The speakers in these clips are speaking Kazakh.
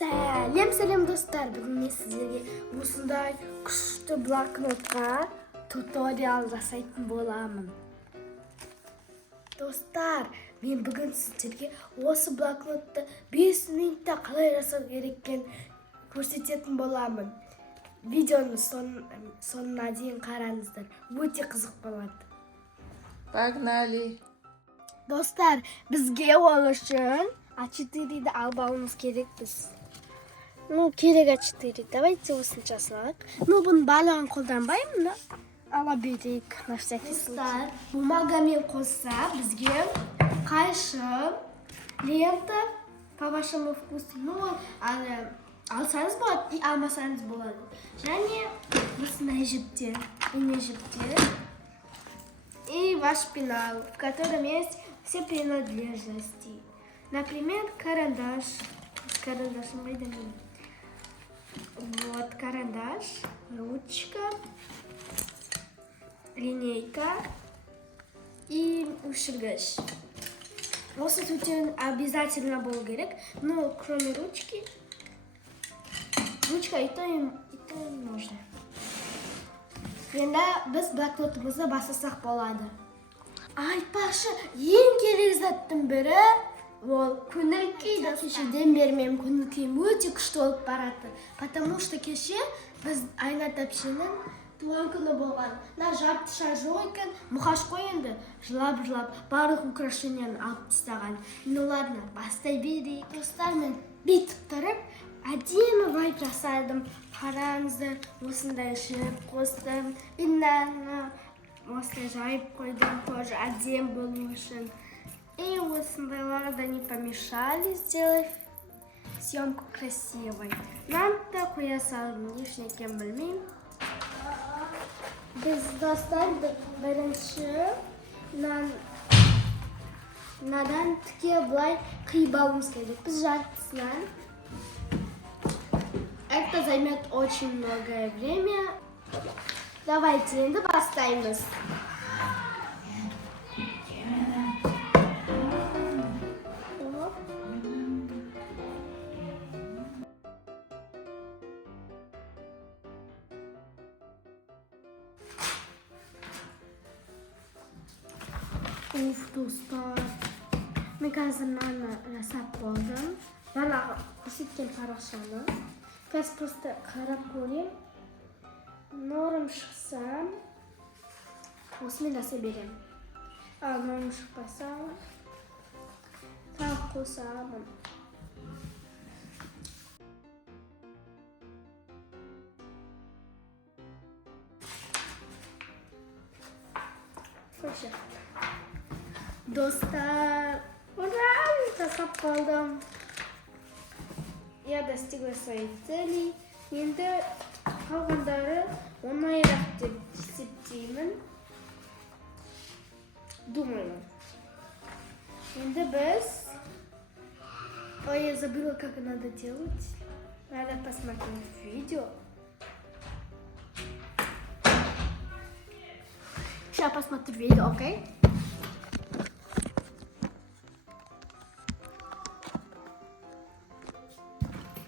Сәлем достар, бүгін мен сіздерге осындай күшті блокнотқа туториал жасайтын боламын. Достар, мен бүгін сіздерге осы блокнотты 5 минутта қалай жасау керектігін көрсететін боламын. Видеоны соңына дейін қараңыздар, өте қызық болады. Погнали! Достар, бізге ол үшін А4-ді албауымыз керекпіз. Керек А4. Давайте осынша салайық. Бұның барлығын қолданбаймын, ала берейік на всякий случай. Бумагамен қоса бізге қайшы, лента по вашему вкусу. Алсаңыз болады, и алмасаңыз болады. Және осындай жіптер, ине жіптер. И ваш пенал, в котором есть все принадлежности. Например, карандаш. С карандашем выйдем. Вот карандаш, ручка, линейка и уширгаш. Осы тут обязательно был керек, но кроме ручки, ручка и то можно. Енді біз блокнотымызды басасақ болады. Айтпақшы, ең керек заттың бірі ол көңіл-күй. Кешеден бері менің көңіл-күйім өте күшті болып барады. Потому что кеше біз Айнат әпшенің туған күні болған. Жарты шаржы екен, мұқаш қой енді. Жылап барлық украшенияны алып тастаған. Ну ладно, бастай берейік. Достар, мен бүйтіп тұрып, әдемі вайп жасадым. Қараңыздар, осындай жіп қостым. Иннаны осындай жайып қойдым, тоже әдем болу үшін. И осындайларды не помешали сделать съемку красивой. Нам-то қоя салдым, ешнекем білмеймін. Біз достар бірінші надан тіке былай қиыбауымыз керек. Біз жартысынан. Это займет очень многое время. Давайте енді бастаймыз. Достар, мен қазір мынаны жасап болдым. Жаңағы көрсеткен парақшаны. Қазір просто қарап көрем. Норм шықса, осымен жасай берем. Ал норм шықпаса, тағы қосамын. Қойшы. Достар, ура, жасап қалдым. Я достигла своей цели. Енді қалғандары оңайырақ деп есептеймін. Думаю. Енді біз... Ой, я забыла, как надо делать. Надо посмотреть видео. Сейчас посмотрю видео, окей?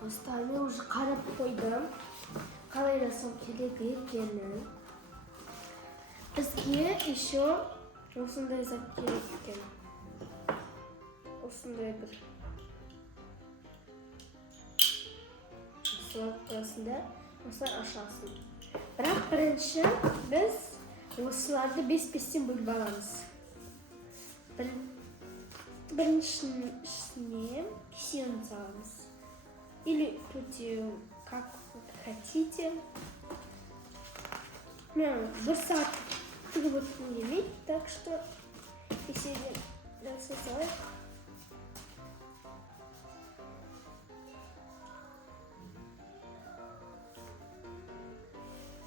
Достар, мен уже қарап қойдым. Қалай жасау керек екенін. Бізге еще осындай зат керек екен. Осындай бір сылақтасында осылай ашасың. Бірақ бірінші біз осыларды 5-5-тен бөліп аламыз. Біріншісіне кисені саламыз. Или путем, как хотите. Бір сағат вот не иметь, так что если засосать.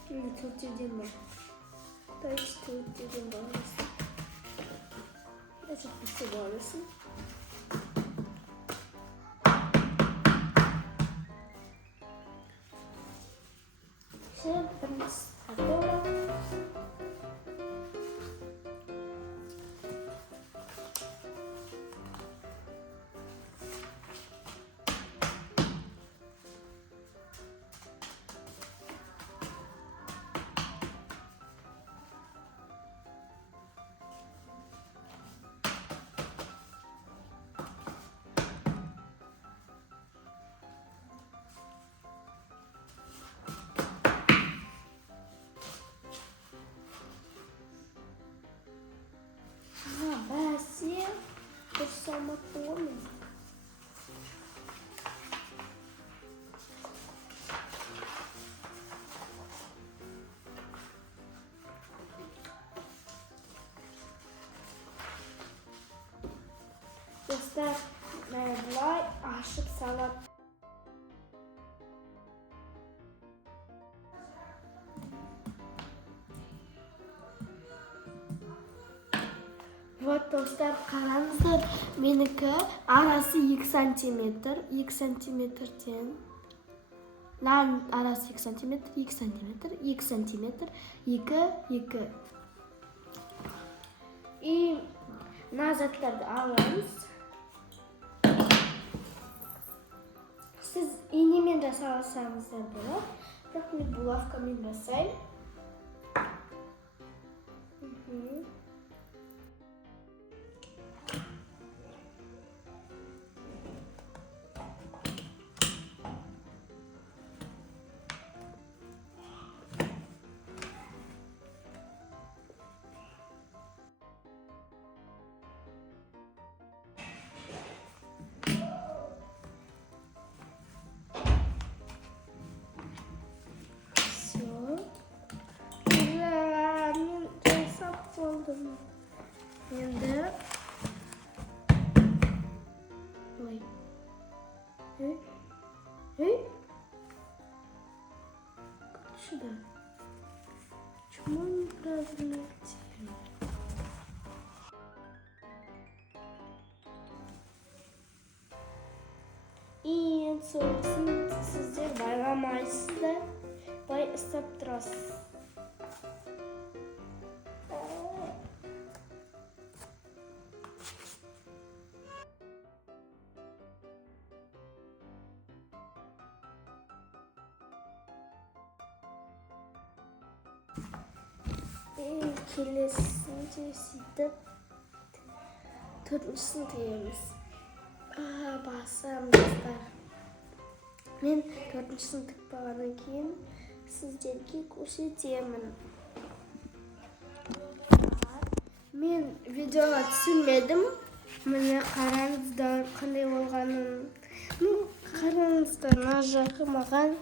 Или тут один бар. То есть тут один бар. Даже посылалась. Все, готово. Dostlar, бұлай ашып салат. Вот, достар, қараңыздар, менікі арасы 2 сантиметр, 2 сантиметрден. Мынаның арасы 2 сантиметр, 2 сантиметр, 2 сантиметр, 2, 2. И мына заттарды аламыз. Сіз инемен жасалсаңыздар болады. Бірақ мен булавкамен жасаймын. Енді ой. Сюда. Почему неправильно делаю? И сосын сіздер байламайсыздар. Бай ұстап тұрасыз. Келесінде сөйтіп төртіншісін тігеміз. Басам, достар. Мен төртіншісін тігіп болғаннан кейін сіздерге көрсетемін. Мен видеоға түсірмедім. Міне қараңыздар қандай болғанын. Қараңыздар, мына жағы маған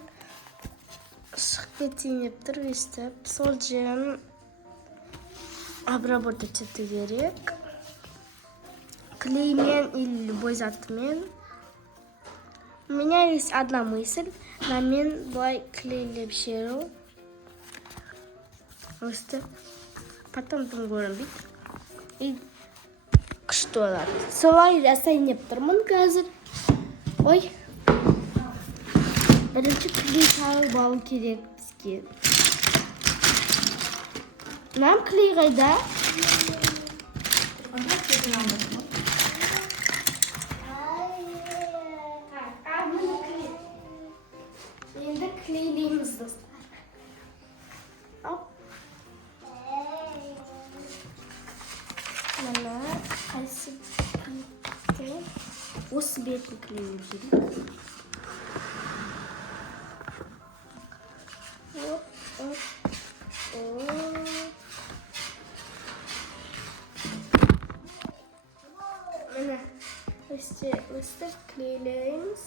шығып кетейін деп тұр, өстіп. Сол жерін обработать ету керек. Клеймен или любой затмен. У меня есть одна мысль. На мен бұлай клейлеп жіберу. Өстіп. Потом там көрінбейді. И күшті болады. Солай жасайын деп тұрмын қазір. Ой. Бірінші клей салып алу керек бізге. Нам клей қайда? Енді клейлейміз, достар. Мына қайсы бетті? Осы бетін клейлеп жүрейік. Міне, өстіп клейлейміз.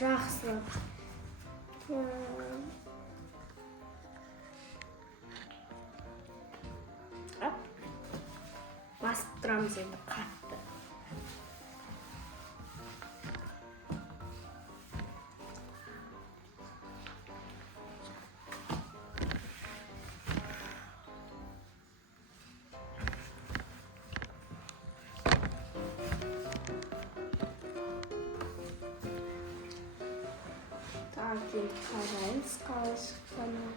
Жақсылап. Басып тұрамыз енді қатты. Так, енді қараймыз қалай шыққанын.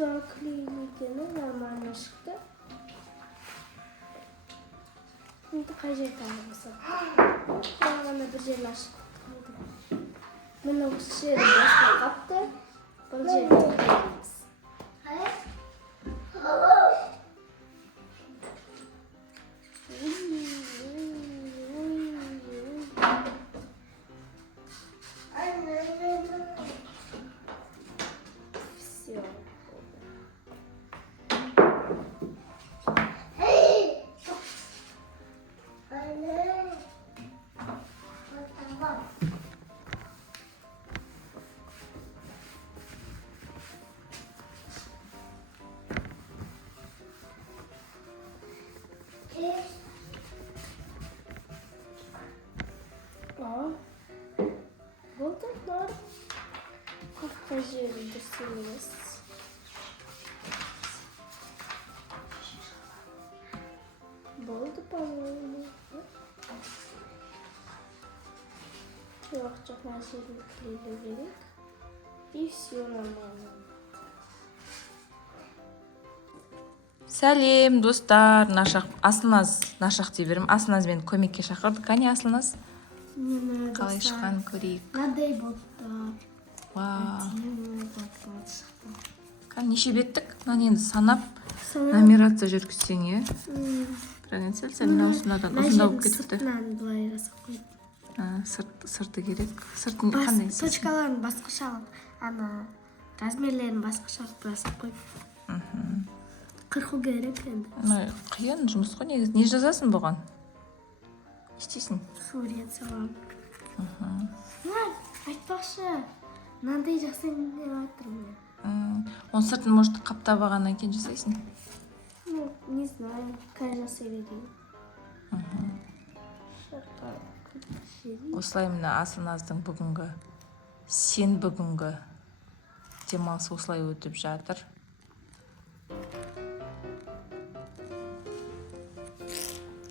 Да, клейлегені нормально шықты. Енді қай жерді алғысы? Бағана бір жерін ашып қалды. Мына осы жері басқа қапты. Бұл жерді клейлейміз. Все. емес. Болды, по-моему. Жоқ, мына жерін клейлеу керек. И все нормально. Сәлем, достар. Асылназ, Нашақ дей берем. Асылназ мені көмекке шақырды. Кәне Асылназ? Мені Қалай шыққанын көрейік. Мынандай болды. Вау. Әдемі болып шықты. Кәне неше беттік? Мынаны енді санап, Санап. нумерация жүргізсең, е? Бірақ сәл мына осындадан болып кетіпті. Сыртынан былай жасап қойды. Сырты керек. Сыртын қандай істейсің? Точкаларын басқаша алып, ана размерлерін басқаша жасап қойып. Қырқу керек енді. Қиын жұмыс қой негізі. Не жазасың бұған? Не істейсің? Сурет салам. Айтпақшы, мынандай жасайын деп жатырмын. Оның сыртын может қаптап алғаннан кейін жасайсың? Ну, не знаю, как жасай берейін. Осылай мына Асылназдың бүгінгі демалысы осылай өтіп жатыр.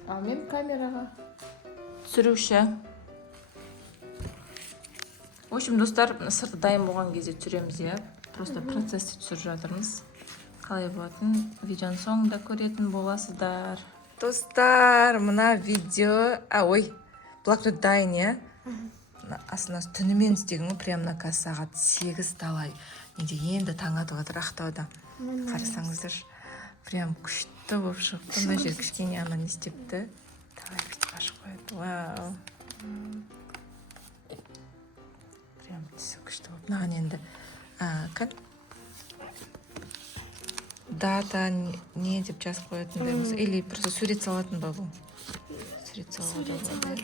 Ал мен камераға түсіруші. В общем, достар, сырты дайын болған кезде түсіреміз, иә. Просто процессті түсіріп жатырмыз. Қалай болатын видеоның соңында көретін боласыздар. Достар, мына видео... блокнот дайын, иә? Асылназ түнімен істеген, прям на сағат 8 талай. Неде енді таң атып жатыр ақтауда. Қарасаңыздар, прям күшті болып шықты. Мына жер кішкене ана не істепті. Давай бүйтіп ашып қояды. Вау. Прям түсі күшті болып. Мынаған енді дата не деп жазып қоятын дейміз. Или просто сурет салатын ба бұл? Сурет салуға да болады.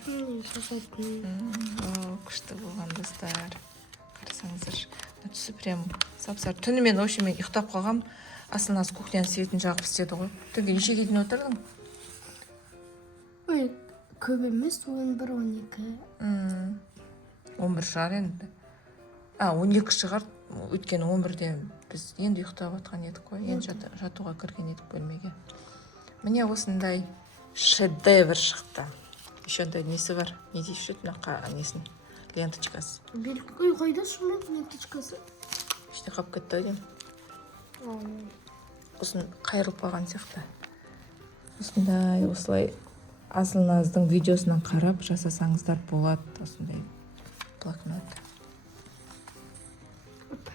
Күшті болған, достар. Қарасаңыздар. Түсі прям сап-сар. Түнімен, вообще мен ұйықтап қалғам. Асылназ кухняның светін жағып істеді ғой. Түнде нешеге дейін отырдың? Көп емес, 11-12. 11 шығар енді. 12 шығар. Өйткені 11-де біз енді ұйықтап отқан едік қой. Енді жатуға кірген едік бөлмеге. Міне осындай шедевр шықты. Еще да несі бар. Не дейші несін? Ленточкасы. Қойда шумен ленточкасы. Іште қап кетті дейм. Осын қайырылып қалған сияқты. Осындай, осылай Асылназдың видеосынан қарап жасасаңыздар болады. Осындай блокнот. Так,